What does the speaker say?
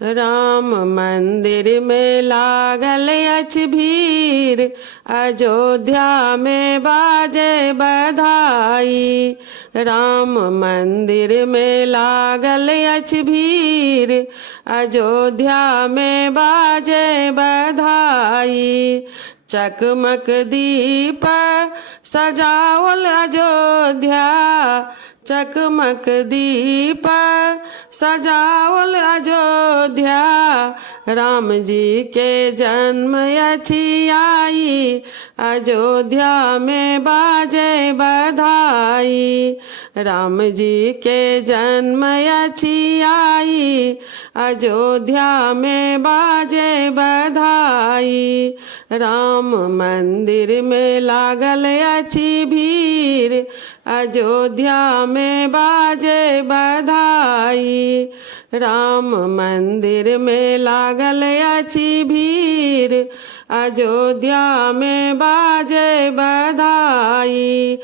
राम मंदिर में लागल अछि भीड़, अयोध्या में बाजे बधाई। राम मंदिर में लागल अछि भीड़, अयोध्या में बाजे बधाई। चकमक दीप सजावल अयोध्या, चकमक दीप सजावल अयोध्या। राम जी के जन्म अछि आई, अयोध्या में बाजे बधाई। राम जी के जन्म अछि आई, अयोध्या में बाजे बधाई। राम मंदिर में लागल अछि भीड़, अयोध्या में बाजे बधाई। राम मंदिर में लागल अछि भीड़, अयोध्या में बाजे बधाई।